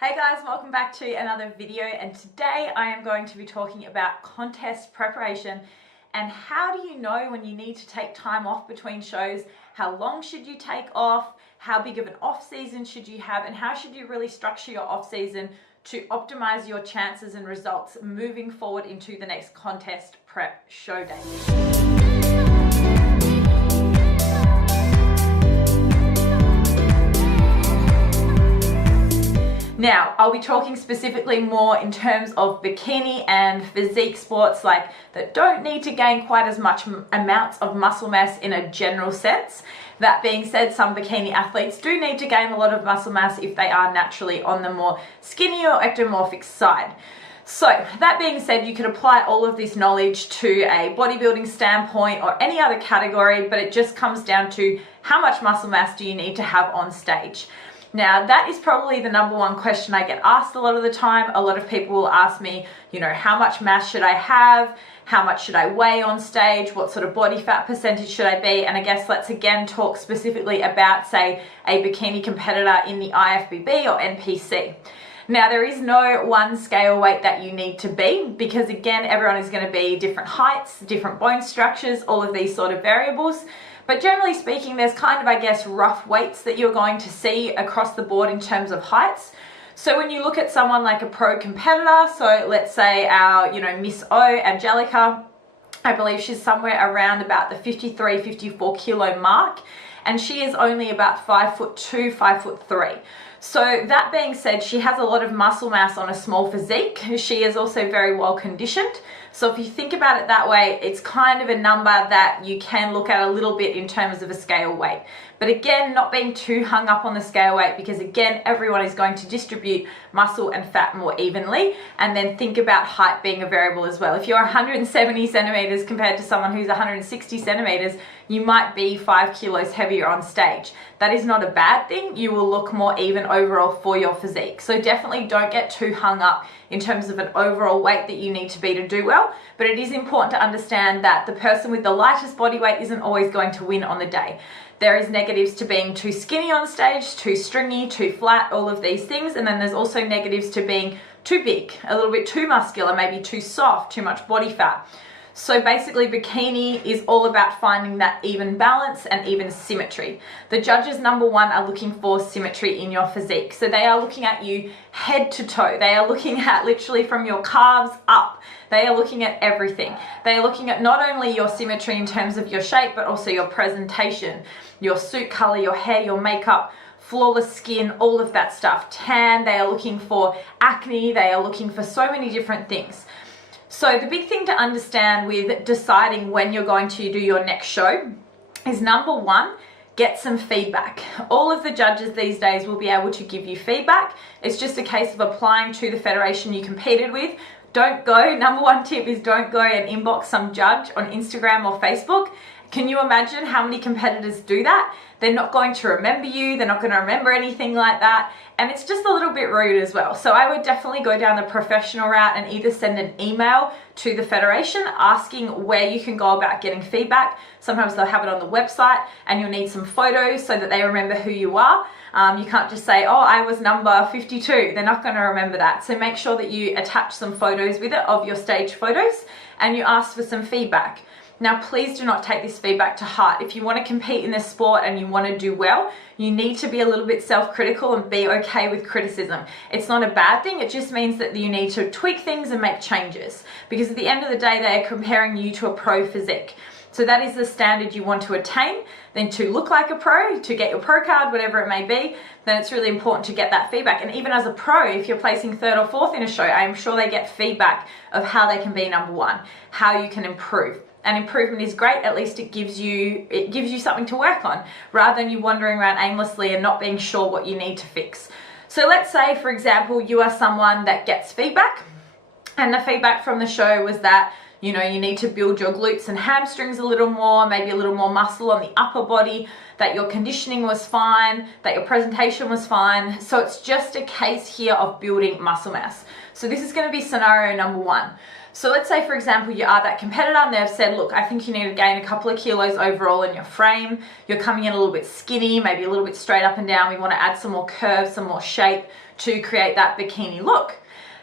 Hey guys, welcome back to another video, and today I am going to be talking about contest preparation and how do you know when you need to take time off between shows, how long should you take off, how big of an off season should you have, and how should you really structure your off season to optimize your chances and results moving forward into the next contest prep show day. Now, I'll be talking specifically more in terms of bikini and physique sports that don't need to gain quite as much amounts of muscle mass in a general sense. That being said, some bikini athletes do need to gain a lot of muscle mass if they are naturally on the more skinny or ectomorphic side. So that being said, you could apply all of this knowledge to a bodybuilding standpoint or any other category, but it just comes down to how much muscle mass do you need to have on stage. Now, that is probably the number one question I get asked a lot of the time. A lot of people will ask me, how much mass should I have? How much should I weigh on stage? What sort of body fat percentage should I be? And I guess let's again talk specifically about, say, a bikini competitor in the IFBB or NPC. Now, there is no one scale weight that you need to be because, again, everyone is going to be different heights, different bone structures, all of these sort of variables. But generally speaking, there's kind of, I guess, rough weights that you're going to see across the board in terms of heights. So when you look at someone like a pro competitor, so let's say our, Miss O, Angelica, I believe she's somewhere around about the 53, 54 kilo mark, and she is only about 5'2", 5'3". So that being said, she has a lot of muscle mass on a small physique. She is also very well conditioned. So if you think about it that way, it's kind of a number that you can look at a little bit in terms of a scale weight. But again, not being too hung up on the scale weight because again, everyone is going to distribute muscle and fat more evenly. And then think about height being a variable as well. If you're 170 centimeters compared to someone who's 160 centimeters, you might be 5 kilos heavier on stage. That is not a bad thing. You will look more even overall for your physique. So definitely don't get too hung up in terms of an overall weight that you need to be to do well. But it is important to understand that the person with the lightest body weight isn't always going to win on the day. There is negatives to being too skinny on stage, too stringy, too flat, all of these things. And then there's also negatives to being too big, a little bit too muscular, maybe too soft, too much body fat. So basically, bikini is all about finding that even balance and even symmetry. The judges, number one, are looking for symmetry in your physique. So they are looking at you head to toe. They are looking at literally from your calves up. They are looking at everything. They are looking at not only your symmetry in terms of your shape, but also your presentation, your suit color, your hair, your makeup, flawless skin, all of that stuff. Tan, they are looking for acne. They are looking for so many different things. So the big thing to understand with deciding when you're going to do your next show is number one, get some feedback. All of the judges these days will be able to give you feedback. It's just a case of applying to the federation you competed with. Don't go, number one tip is don't go and inbox some judge on Instagram or Facebook. Can you imagine how many competitors do that? They're not going to remember you. They're not going to remember anything like that. And it's just a little bit rude as well. So I would definitely go down the professional route and either send an email to the federation asking where you can go about getting feedback. Sometimes they'll have it on the website and you'll need some photos so that they remember who you are. You can't just say, oh, I was number 52. They're not going to remember that. So make sure that you attach some photos with it of your stage photos and you ask for some feedback. Now, please do not take this feedback to heart. If you want to compete in this sport and you want to do well, you need to be a little bit self-critical and be okay with criticism. It's not a bad thing. It just means that you need to tweak things and make changes because at the end of the day, they are comparing you to a pro physique. So that is the standard you want to attain. Then to look like a pro, to get your pro card, whatever it may be, then it's really important to get that feedback. And even as a pro, if you're placing third or fourth in a show, I'm sure they get feedback of how they can be number one, how you can improve. And improvement is great. At least it gives you something to work on rather than you wandering around aimlessly and not being sure what you need to fix. So let's say, for example, you are someone that gets feedback and the feedback from the show was that you need to build your glutes and hamstrings a little more, maybe a little more muscle on the upper body, that your conditioning was fine, that your presentation was fine. So it's just a case here of building muscle mass. So this is going to be scenario number one. So let's say, for example, you are that competitor and they've said, look, I think you need to gain a couple of kilos overall in your frame. You're coming in a little bit skinny, maybe a little bit straight up and down. We want to add some more curve, some more shape to create that bikini look,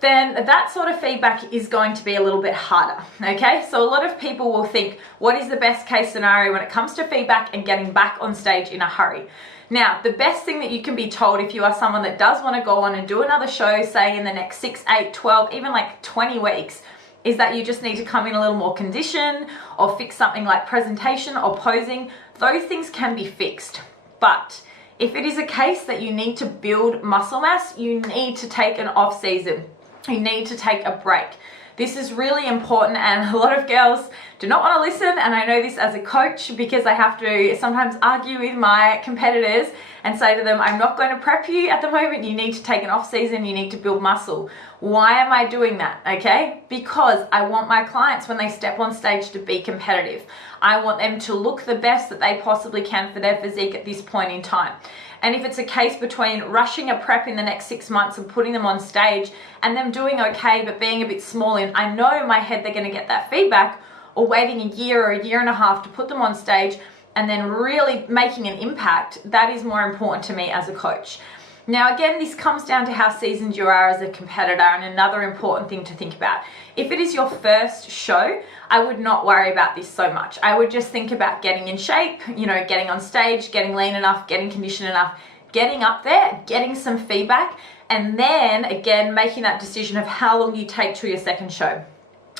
then that sort of feedback is going to be a little bit harder, okay? So a lot of people will think, what is the best case scenario when it comes to feedback and getting back on stage in a hurry? Now, the best thing that you can be told if you are someone that does want to go on and do another show, say in the next 6, 8, 12, even like 20 weeks, is that you just need to come in a little more conditioned or fix something like presentation or posing. Those things can be fixed. But if it is a case that you need to build muscle mass, you need to take an off season. You need to take a break. This is really important, and a lot of girls do not want to listen, and I know this as a coach because I have to sometimes argue with my competitors and say to them, I'm not going to prep you at the moment, you need to take an off season, you need to build muscle. Why am I doing that? Okay, because I want my clients when they step on stage to be competitive. I want them to look the best that they possibly can for their physique at this point in time. And if it's a case between rushing a prep in the next 6 months and putting them on stage and them doing okay but being a bit small and I know in my head they're going to get that feedback, or waiting a year or a year and a half to put them on stage and then really making an impact, that is more important to me as a coach. Now again, this comes down to how seasoned you are as a competitor, and another important thing to think about. If it is your first show, I would not worry about this so much. I would just think about getting in shape, you know, getting on stage, getting lean enough, getting conditioned enough, getting up there, getting some feedback, and then again, making that decision of how long you take to your second show.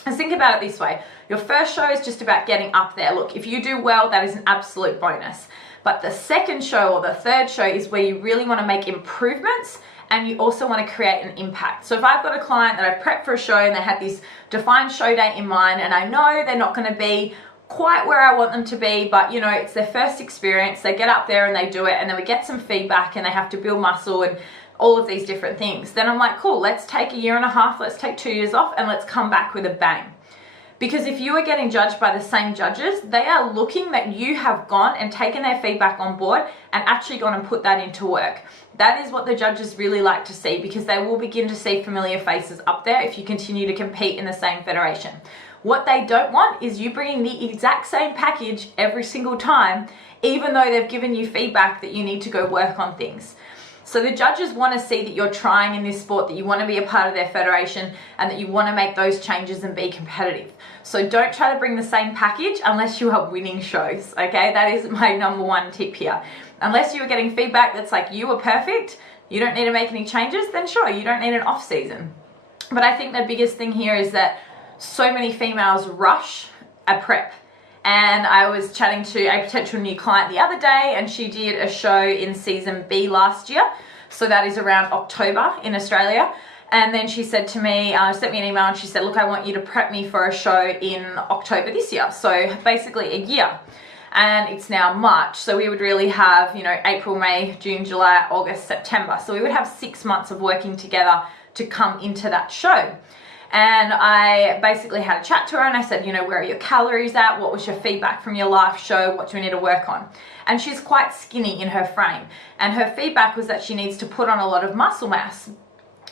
Let's think about it this way. Your first show is just about getting up there. Look, if you do well, that is an absolute bonus. But the second show or the third show is where you really want to make improvements and you also want to create an impact. So if I've got a client that I've prepped for a show and they had this defined show date in mind, and I know they're not going to be quite where I want them to be, but you know, it's their first experience, they get up there and they do it, and then we get some feedback and they have to build muscle and all of these different things, then I'm like, cool, let's take a year and a half, let's take 2 years off, and let's come back with a bang. Because if you are getting judged by the same judges, they are looking that you have gone and taken their feedback on board and actually gone and put that into work. That is what the judges really like to see, because they will begin to see familiar faces up there if you continue to compete in the same federation. What they don't want is you bringing the exact same package every single time, even though they've given you feedback that you need to go work on things. So the judges want to see that you're trying in this sport, that you want to be a part of their federation, and that you want to make those changes and be competitive. So don't try to bring the same package unless you are winning shows, okay? That is my number one tip here. Unless you are getting feedback that's like, you are perfect, you don't need to make any changes, then sure, you don't need an off season. But I think the biggest thing here is that so many females rush a prep. And I was chatting to a potential new client the other day, and she did a show in season B last year. So that is around October in Australia. And then she said to me, sent me an email, and she said, look, I want you to prep me for a show in October this year. So basically a year. And it's now March. So we would really have, you know, April, May, June, July, August, September. So we would have 6 months of working together to come into that show. And I basically had a chat to her and I said, you know, where are your calories at? What was your feedback from your last show? What do we need to work on? And she's quite skinny in her frame. And her feedback was that she needs to put on a lot of muscle mass.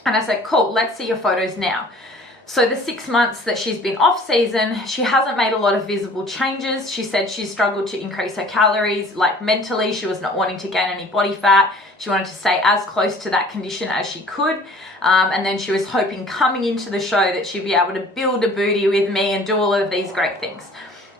And I said, cool, let's see your photos now. So the 6 months that she's been off season, she hasn't made a lot of visible changes. She said she struggled to increase her calories, like mentally, she was not wanting to gain any body fat. She wanted to stay as close to that condition as she could. And then she was hoping coming into the show that she'd be able to build a booty with me and do all of these great things.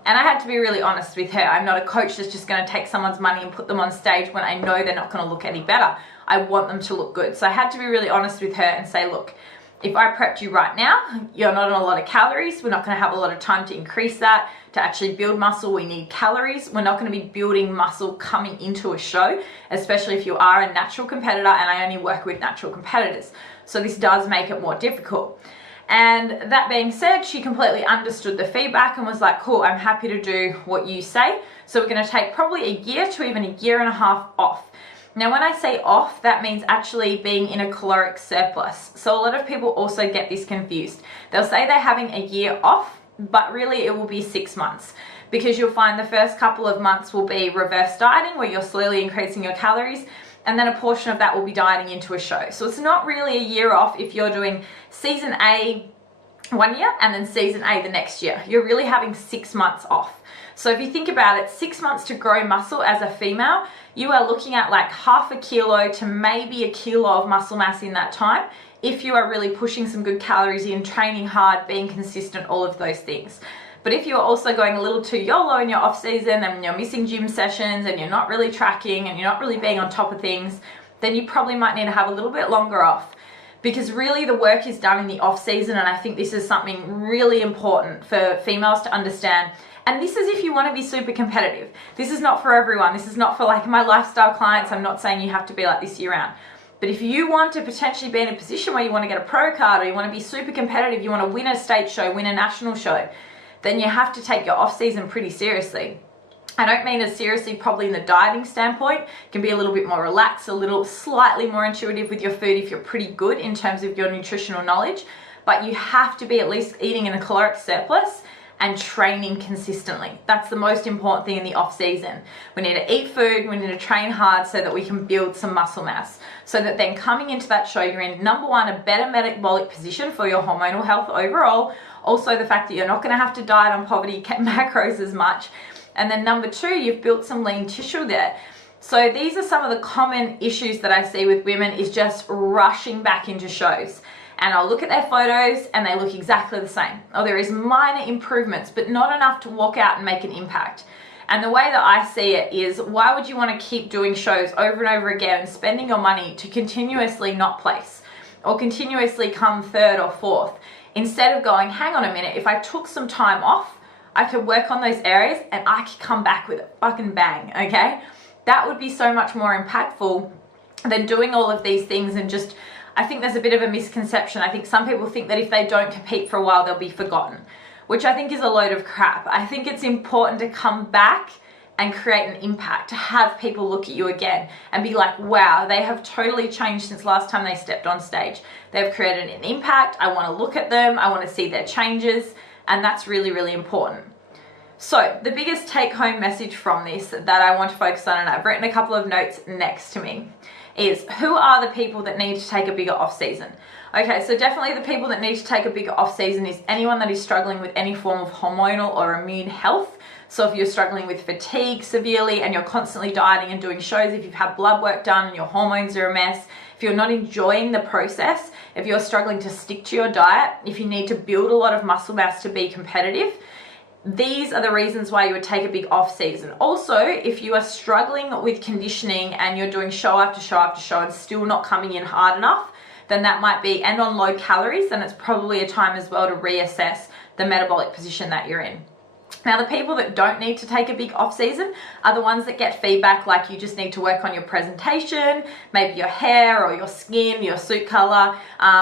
And I had to be really honest with her. I'm not a coach that's just going to take someone's money and put them on stage when I know they're not going to look any better. I want them to look good. So I had to be really honest with her and say, look, if I prepped you right now, you're not on a lot of calories. We're not going to have a lot of time to increase that. To actually build muscle, we need calories. We're not going to be building muscle coming into a show, especially if you are a natural competitor, and I only work with natural competitors. So this does make it more difficult. And that being said, she completely understood the feedback and was like, cool, I'm happy to do what you say. So we're going to take probably a year to even a year and a half off. Now, when I say off, that means actually being in a caloric surplus. So a lot of people also get this confused. They'll say they're having a year off, but really it will be 6 months, because you'll find the first couple of months will be reverse dieting, where you're slowly increasing your calories, and then a portion of that will be dieting into a show. So it's not really a year off if you're doing season A 1 year, and then season A the next year. You're really having 6 months off. So if you think about it, 6 months to grow muscle as a female, you are looking at like half a kilo to maybe a kilo of muscle mass in that time, if you are really pushing some good calories in, training hard, being consistent, all of those things. But if you're also going a little too YOLO in your off season and you're missing gym sessions and you're not really tracking and you're not really being on top of things, then you probably might need to have a little bit longer off. Because really the work is done in the off season, and I think this is something really important for females to understand. And this is if you want to be super competitive. This is not for everyone. This is not for like my lifestyle clients. I'm not saying you have to be like this year round. But if you want to potentially be in a position where you want to get a pro card, or you want to be super competitive, you want to win a state show, win a national show, then you have to take your off season pretty seriously. I don't mean as seriously probably in the dieting standpoint. You can be a little bit more relaxed, a little slightly more intuitive with your food if you're pretty good in terms of your nutritional knowledge, but you have to be at least eating in a caloric surplus and training consistently. That's the most important thing in the off season. We need to eat food, we need to train hard so that we can build some muscle mass. So that then coming into that show, you're in, number one, a better metabolic position for your hormonal health overall. Also the fact that you're not gonna have to diet on poverty macros as much. And then number two, you've built some lean tissue there. So these are some of the common issues that I see with women, is just rushing back into shows. And I'll look at their photos and they look exactly the same. Oh, there is minor improvements, but not enough to walk out and make an impact. And the way that I see it is, why would you want to keep doing shows over and over again and spending your money to continuously not place or continuously come third or fourth, instead of going, hang on a minute, if I took some time off, I could work on those areas and I could come back with a fucking bang, okay? That would be so much more impactful than doing all of these things. And just, I think there's a bit of a misconception. I think some people think that if they don't compete for a while, they'll be forgotten, which I think is a load of crap. I think it's important to come back and create an impact, to have people look at you again and be like, wow, they have totally changed since last time they stepped on stage. They've created an impact. I want to look at them. I want to see their changes. And that's really, really important. So the biggest take home message from this that I want to focus on, and I've written a couple of notes next to me, is who are the people that need to take a bigger off season? Okay, so definitely the people that need to take a bigger off season is anyone that is struggling with any form of hormonal or immune health. So if you're struggling with fatigue severely and you're constantly dieting and doing shows, if you've had blood work done and your hormones are a mess, if you're not enjoying the process, if you're struggling to stick to your diet, if you need to build a lot of muscle mass to be competitive, these are the reasons why you would take a big off season. Also, if you are struggling with conditioning and you're doing show after show after show and still not coming in hard enough, then that might be, and on low calories, then it's probably a time as well to reassess the metabolic position that you're in. Now, the people that don't need to take a big off season are the ones that get feedback like you just need to work on your presentation, maybe your hair or your skin, your suit color,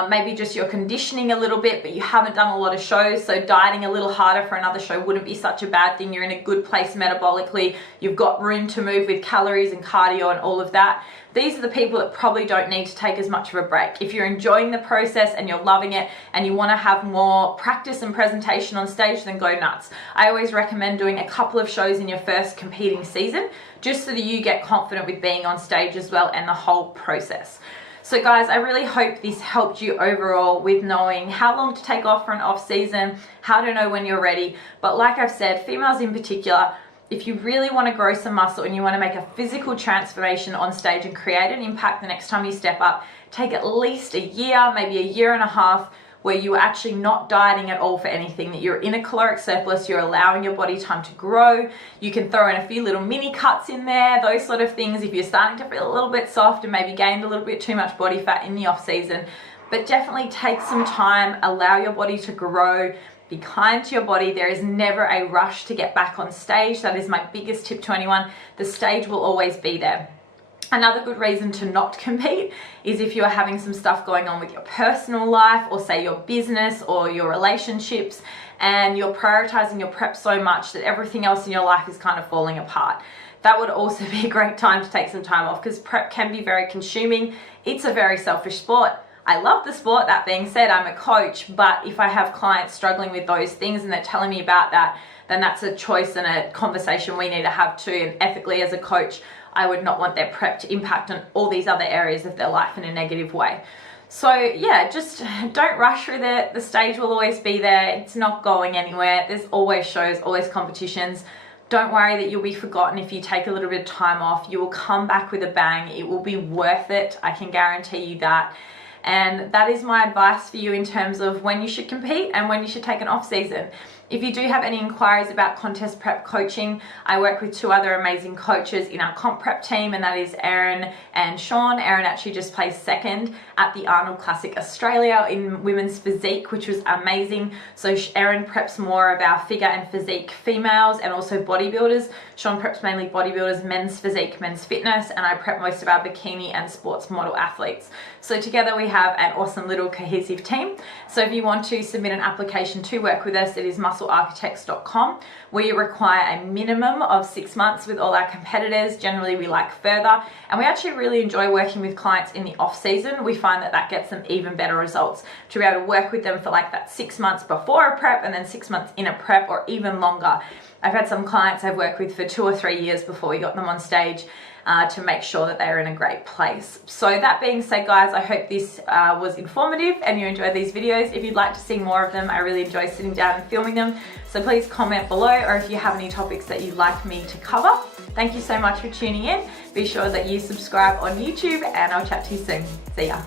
maybe just your conditioning a little bit, but you haven't done a lot of shows, so dieting a little harder for another show wouldn't be such a bad thing. You're in a good place metabolically, you've got room to move with calories and cardio and all of that. These are the people that probably don't need to take as much of a break. If you're enjoying the process and you're loving it and you want to have more practice and presentation on stage, then go nuts. I always recommend doing a couple of shows in your first competing season, just so that you get confident with being on stage as well and the whole process. So guys, I really hope this helped you overall with knowing how long to take off for an off season, how to know when you're ready. But like I've said, females in particular, if you really want to grow some muscle and you want to make a physical transformation on stage and create an impact the next time you step up, take at least a year, maybe a year and a half, where you're actually not dieting at all for anything, that you're in a caloric surplus, you're allowing your body time to grow. You can throw in a few little mini cuts in there, those sort of things, if you're starting to feel a little bit soft and maybe gained a little bit too much body fat in the off season. But definitely take some time, allow your body to grow. Be kind to your body. There is never a rush to get back on stage. That is my biggest tip to anyone. The stage will always be there. Another good reason to not compete is if you are having some stuff going on with your personal life, or say your business or your relationships, and you're prioritizing your prep so much that everything else in your life is kind of falling apart. That would also be a great time to take some time off, because prep can be very consuming. It's a very selfish sport. I love the sport. That being said, I'm a coach, but if I have clients struggling with those things and they're telling me about that, then that's a choice and a conversation we need to have too. And ethically, as a coach, I would not want their prep to impact on all these other areas of their life in a negative way. So yeah, just don't rush with it. The stage will always be there. It's not going anywhere. There's always shows, always competitions. Don't worry that you'll be forgotten if you take a little bit of time off. You will come back with a bang. It will be worth it. I can guarantee you that. And that is my advice for you in terms of when you should compete and when you should take an off season. If you do have any inquiries about contest prep coaching, I work with two other amazing coaches in our comp prep team, and that is Erin and Sean. Erin actually just placed second at the Arnold Classic Australia in women's physique, which was amazing. So Erin preps more of our figure and physique females and also bodybuilders. Sean preps mainly bodybuilders, men's physique, men's fitness, and I prep most of our bikini and sports model athletes. So together we have an awesome little cohesive team. So if you want to submit an application to work with us, it is musclearchitects.com. We require a minimum of 6 months with all our competitors. Generally we like further, and we actually really enjoy working with clients in the off season. We find that gets them even better results, to be able to work with them for like that 6 months before a prep and then 6 months in a prep, or even longer. I've had some clients I've worked with for 2 or 3 years before we got them on stage, to make sure that they're in a great place. So that being said, guys, I hope this was informative and you enjoyed these videos. If you'd like to see more of them, I really enjoy sitting down and filming them. So please comment below, or if you have any topics that you'd like me to cover. Thank you so much for tuning in. Be sure that you subscribe on YouTube, and I'll chat to you soon. See ya.